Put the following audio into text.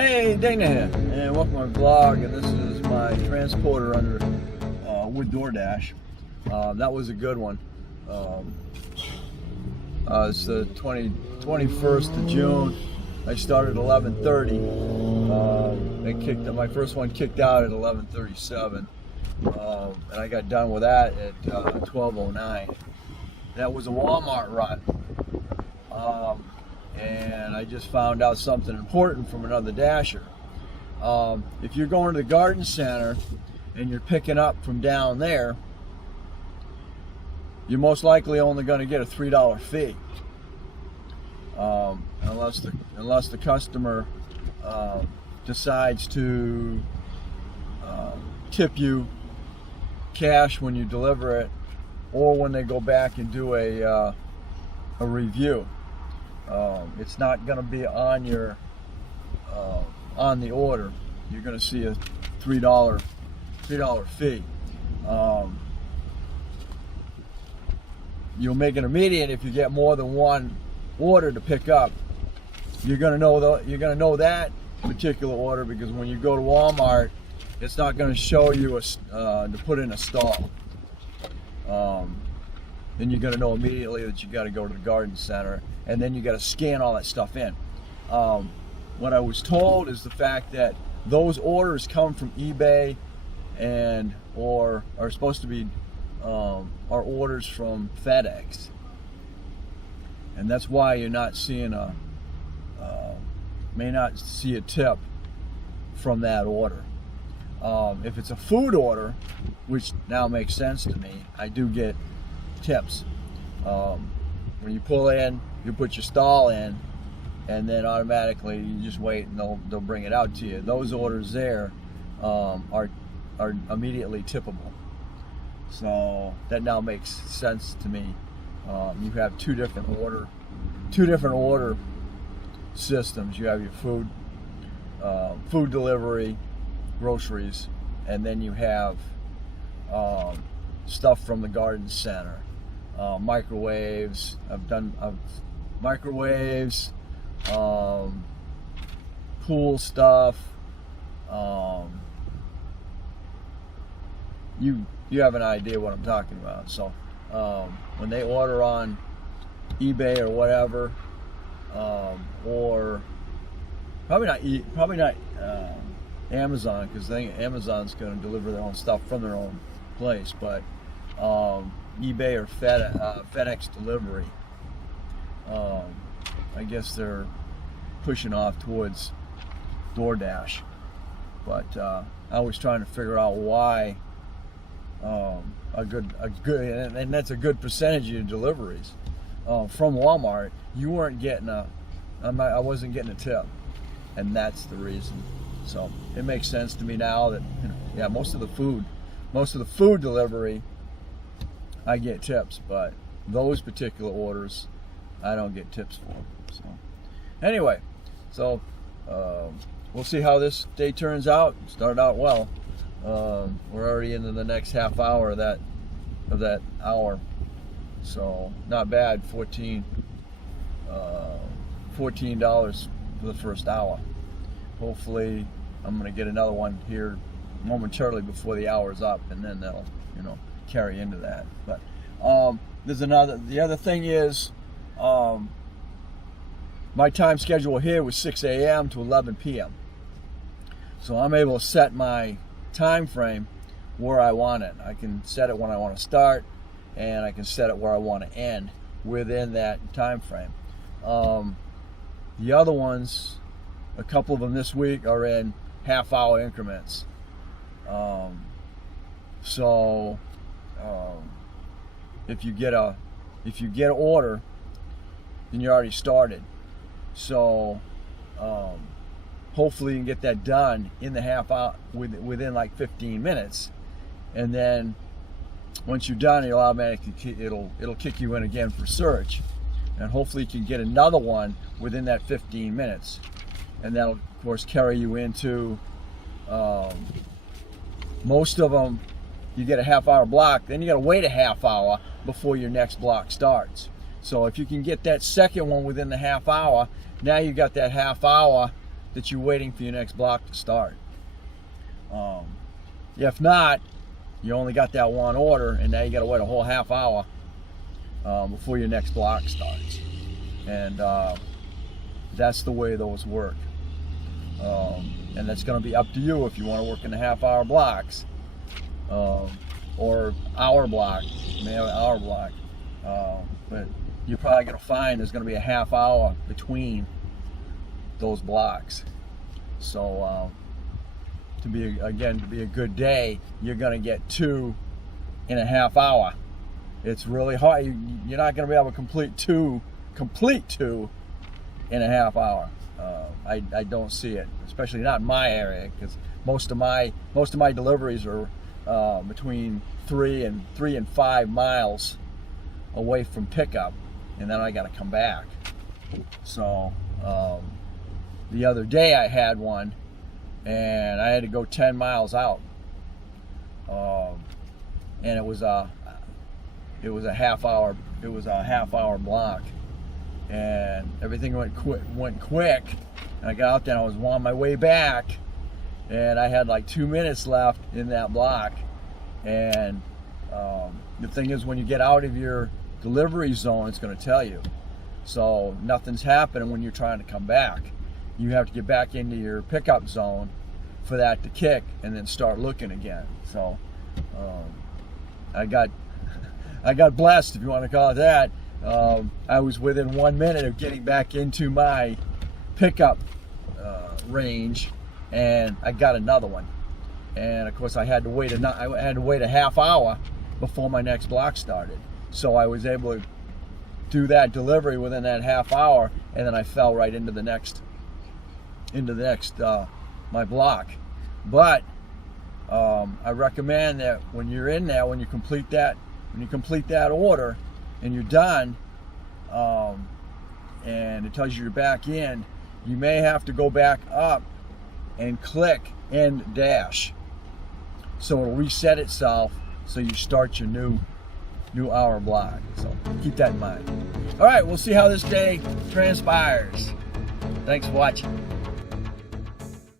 Hey, Dana here, and welcome to my vlog. And this is my transporter under with DoorDash. That was a good one. It's the 21st of June. I started at 11:30. My first one kicked out at 11:37, and I got done with that at 12:09. That was a Walmart run. And I just found out something important from another dasher. If you're going to the garden center and you're picking up from down there, you're most likely only going to get a $3 fee, unless the customer decides to tip you cash when you deliver it, or when they go back and do a review. It's not going to be on your on the order. You're going to see a $3 fee. You'll make it immediate if you get more than one order to pick up. You're going to know that particular order, because when you go to Walmart, it's not going to show you to put in a stall. Then you're going to know immediately that you got to go to the garden center, and then you got to scan all that stuff in. What I was told is the fact that those orders come from eBay or are supposed to be are orders from FedEx, and that's why you're not seeing may not see a tip from that order. If it's a food order, which now makes sense to me, I do get tips. When you pull in, you put your stall in, and then automatically you just wait and they'll bring it out to you. Those orders there are immediately tippable. So that now makes sense to me. You have two different order systems. You have your food delivery, groceries, and then you have stuff from the garden center. Microwaves. I've microwaves, pool stuff. You have an idea what I'm talking about. So when they order on eBay or whatever, or probably not Amazon, because I think Amazon's going to deliver their own stuff from their own place, but eBay or FedEx delivery. I guess they're pushing off towards DoorDash, but I was trying to figure out why a good and that's a good percentage of your deliveries from Walmart, you weren't getting I wasn't getting a tip, and that's the reason. So it makes sense to me now that, yeah, most of the food delivery I get tips, but those particular orders I don't get tips for. So anyway, we'll see how this day turns out. Started out well. We're already into the next half hour of that hour, so not bad. $14 for the first hour. Hopefully I'm going to get another one here momentarily before the hour's up, and then that'll carry into that. But the other thing is, my time schedule here was 6 a.m. to 11 p.m. So I'm able to set my time frame where I want it. I can set it when I want to start, and I can set it where I want to end within that time frame. The other ones, a couple of them this week, are in half-hour increments. If you get an order, then you're already started. So hopefully you can get that done in the half hour, within like 15 minutes, and then once you're done, it'll kick you in again for search, and hopefully you can get another one within that 15 minutes, and that'll of course carry you into most of them. You get a half-hour block, then you got to wait a half hour before your next block starts. So if you can get that second one within the half hour, now you got that half hour that you're waiting for your next block to start. If not, you only got that one order, and now you got to wait a whole half hour before your next block starts. And that's the way those work. And that's going to be up to you if you want to work in the half-hour blocks or hour block, hour block. But you're probably going to find there's going to be a half hour between those blocks. So to be a good day, you're going to get 2 in a half hour. It's really hard. You're not going to be able to complete two in a half hour. I don't see it, especially not in my area, because most of my deliveries are between 3 and 5 miles away from pickup, and then I got to come back. So the other day I had one, and I had to go 10 miles out, and it was a half hour block, and everything went quick. And I got out there and I was on my way back, and I had like 2 minutes left in that block. And the thing is, when you get out of your delivery zone, it's going to tell you. So nothing's happening when you're trying to come back. You have to get back into your pickup zone for that to kick, and then start looking again. So I got blessed, if you want to call it that. I was within 1 minute of getting back into my pickup range, and I got another one. And of course, I had to wait a half hour before my next block started. So I was able to do that delivery within that half hour, and then I fell right into the next my block. But I recommend that when you're in there, when you complete that order and you're done, and it tells you you're back in, you may have to go back up and click end dash, so it'll reset itself, so you start your new hour block. So keep that in mind. All right, we'll see how this day transpires. Thanks for watching.